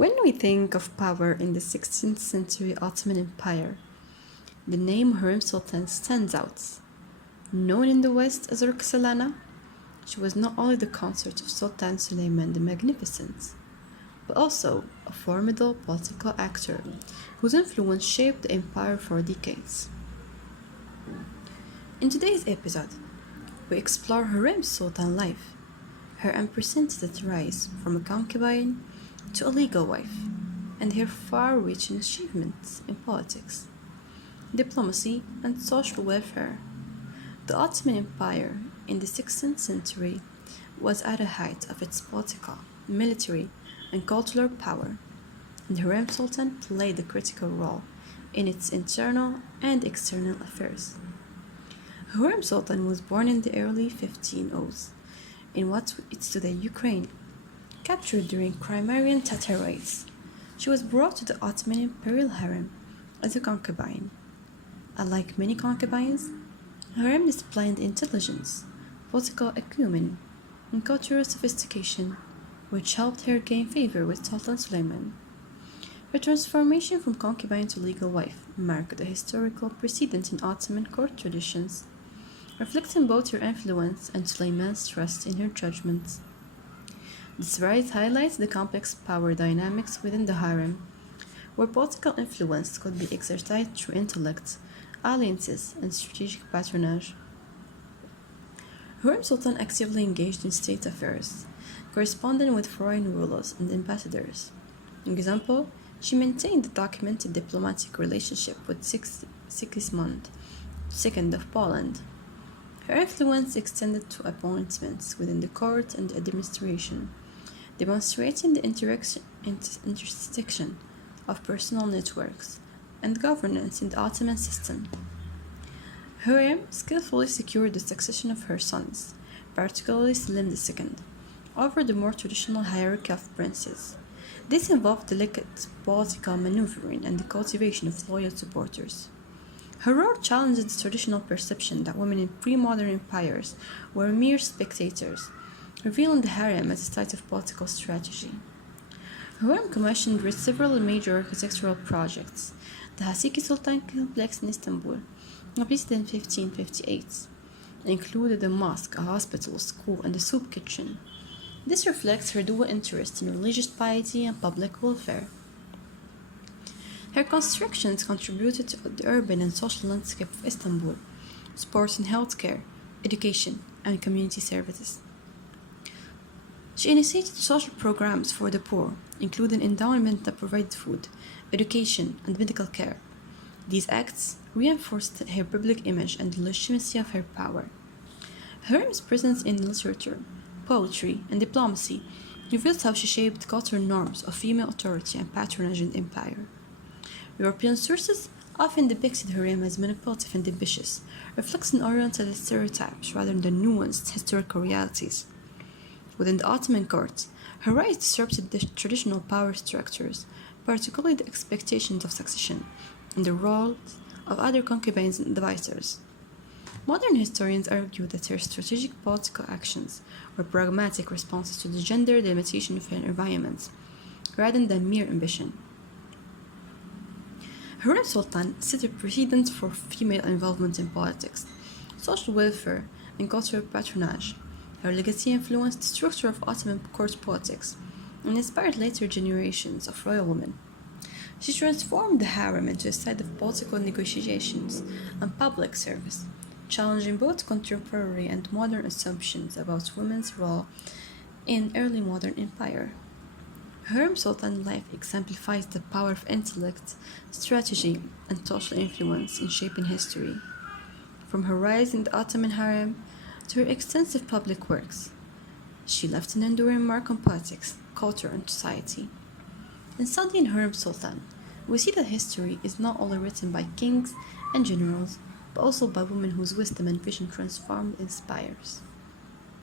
When we think of power in the 16th century Ottoman Empire, the name Hurrem Sultan stands out. Known in the West as Roxolana, she was not only the consort of Sultan Suleiman the Magnificent, but also a formidable political actor whose influence shaped the empire for decades. In today's episode, we explore Hurrem's Sultan life, her unprecedented rise from a concubine to a legal wife, and her far-reaching achievements in politics, diplomacy, and social welfare. The Ottoman Empire in the 16th century was at the height of its political, military, and cultural power, and Hurrem Sultan played a critical role in its internal and external affairs. Hurrem Sultan was born in the early 1500s in what is today Ukraine, captured during Crimean Tatar raids. She was brought to the Ottoman imperial harem as a concubine. Unlike many concubines, Hurrem displayed intelligence, political acumen, and cultural sophistication, which helped her gain favor with Sultan Suleiman. Her transformation from concubine to legal wife marked a historical precedent in Ottoman court traditions, reflecting both her influence and Suleiman's trust in her judgments. This rise highlights the complex power dynamics within the harem, where political influence could be exercised through intellect, alliances, and strategic patronage. Hurrem Sultan actively engaged in state affairs, corresponding with foreign rulers and ambassadors. For example, she maintained a documented diplomatic relationship with Sigismund II of Poland. Her influence extended to appointments within the court and administration, demonstrating the intersection of personal networks and governance in the Ottoman system. Hurrem skillfully secured the succession of her sons, particularly Selim II, over the more traditional hierarchy of princes. This involved delicate political maneuvering and the cultivation of loyal supporters. Her role challenged the traditional perception that women in pre-modern empires were mere spectators, revealing the harem as a site of political strategy. Hurrem commissioned several major architectural projects. The Haseki Sultan complex in Istanbul, completed in 1558, included a mosque, a hospital, school, and a soup kitchen. This reflects her dual interest in religious piety and public welfare. Her constructions contributed to the urban and social landscape of Istanbul, sports and healthcare, education, and community services. She initiated social programs for the poor, including endowment that provided food, education, and medical care. These acts reinforced her public image and the legitimacy of her power. Hurrem's presence in literature, poetry, and diplomacy reveals how she shaped cultural norms of female authority and patronage in the empire. European sources often depicted Hurrem as manipulative and ambitious, reflecting Orientalist stereotypes rather than nuanced historical realities. Within the Ottoman court, her rise disrupted the traditional power structures, particularly the expectations of succession and the roles of other concubines and advisors. Modern historians argue that her strategic political actions were pragmatic responses to the gender delimitation of her environment, rather than mere ambition. Hurrem Sultan set a precedent for female involvement in politics, social welfare, and cultural patronage. Her legacy influenced the structure of Ottoman court politics and inspired later generations of royal women. She transformed the harem into a site of political negotiations and public service, challenging both contemporary and modern assumptions about women's role in early modern empire. Hurrem Sultan's life exemplifies the power of intellect, strategy, and social influence in shaping history. From her rise in the Ottoman harem to her extensive public works, she left an enduring mark on politics, culture, and society. In studying Hurrem Sultan, we see that history is not only written by kings and generals, but also by women whose wisdom and vision transform and inspires.